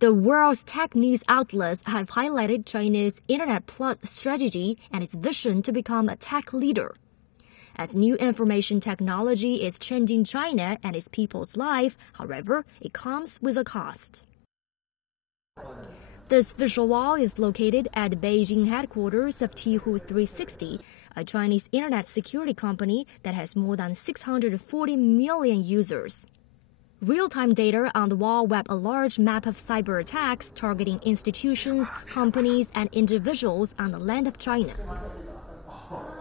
The world's tech news outlets have highlighted China's Internet Plus strategy and its vision to become a tech leader. As new information technology is changing China and its people's life, however, it comes with a cost. This visual wall is located at the Beijing headquarters of Qihu 360, a Chinese internet security company that has more than 640 million users. Real-time data on the wall web a large map of cyber attacks targeting institutions, companies, and individuals on the land of China.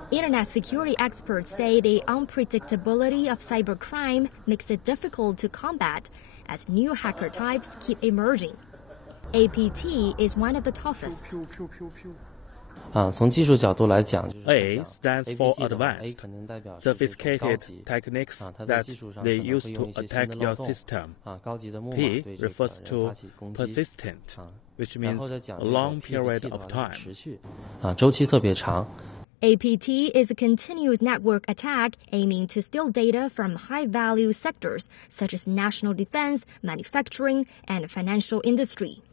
Internet security experts say the unpredictability of cybercrime makes it difficult to combat as new hacker types keep emerging. APT is one of the toughest. A stands for advanced, sophisticated techniques that they use to attack your system. P refers to persistent, which means a long period of time. APT is a continuous network attack aiming to steal data from high-value sectors such as national defense, manufacturing, and financial industry.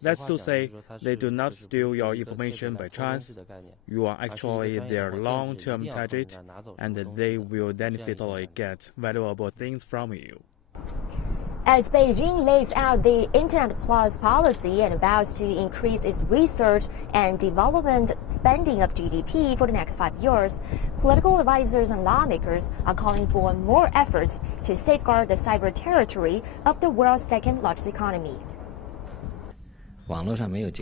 That's to say, they do not steal your information by chance. You are actually their long-term target, and they will definitely get valuable things from you. As Beijing lays out the Internet Plus policy and vows to increase its research and development spending of GDP for the next 5 years, political advisors and lawmakers are calling for more efforts to safeguard the cyber territory of the world's second-largest economy.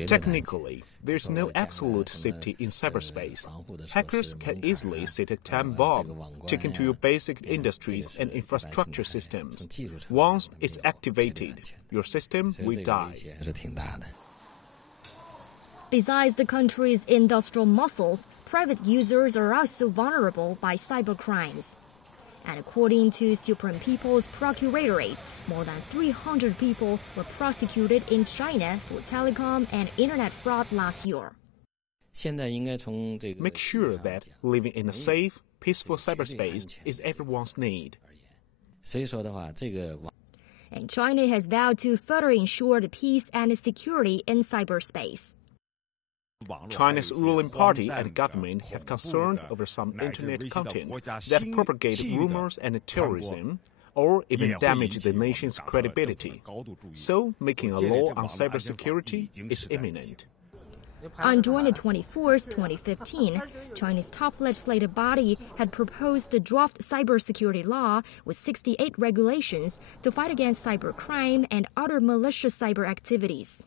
Technically, there's no absolute safety in cyberspace. Hackers can easily set a time bomb, take into your basic industries and infrastructure systems. Once it's activated, your system will die. Besides the country's industrial muscles, private users are also vulnerable by cybercrimes. And according to Supreme People's Procuratorate, more than 300 people were prosecuted in China for telecom and internet fraud last year. Make sure that living in a safe, peaceful cyberspace is everyone's need. And China has vowed to further ensure the peace and security in cyberspace. China's ruling party and government have concern over some internet content that propagate rumors and terrorism, or even damage the nation's credibility. So, making a law on cybersecurity is imminent. On June 24, 2015, China's top legislative body had proposed a draft cybersecurity law with 68 regulations to fight against cybercrime and other malicious cyber activities.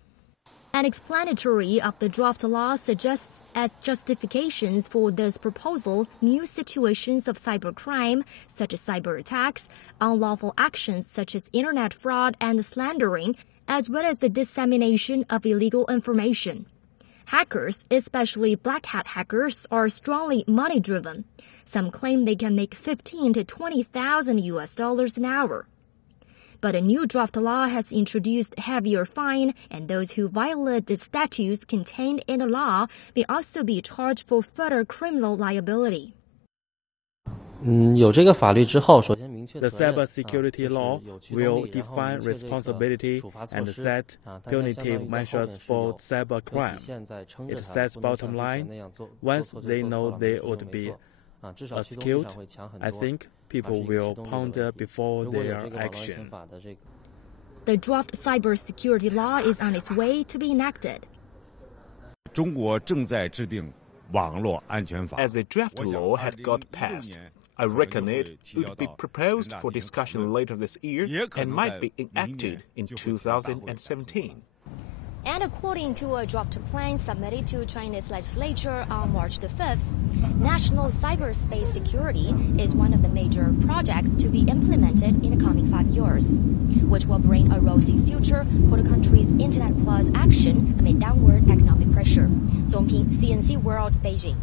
An explanatory of the draft law suggests as justifications for this proposal new situations of cybercrime, such as cyber attacks, unlawful actions such as internet fraud and slandering, as well as the dissemination of illegal information. Hackers, especially black hat hackers, are strongly money-driven. Some claim they can make $15,000 to $20,000 an hour. But a new draft law has introduced heavier fine, and those who violate the statutes contained in the law may also be charged for further criminal liability. The cybersecurity law will define responsibility and set punitive measures for cybercrime. It says bottom line, once they know they would be accused, I think people will ponder before their action. The draft cybersecurity law is on its way to be enacted. As the draft law had got passed, I reckon it would be proposed for discussion later this year and might be enacted in 2017. And according to a draft plan submitted to China's legislature on March the 5th, national cyberspace security is one of the major projects to be implemented in the coming 5 years, which will bring a rosy future for the country's Internet Plus action amid downward economic pressure. Zongping, CNC World, Beijing.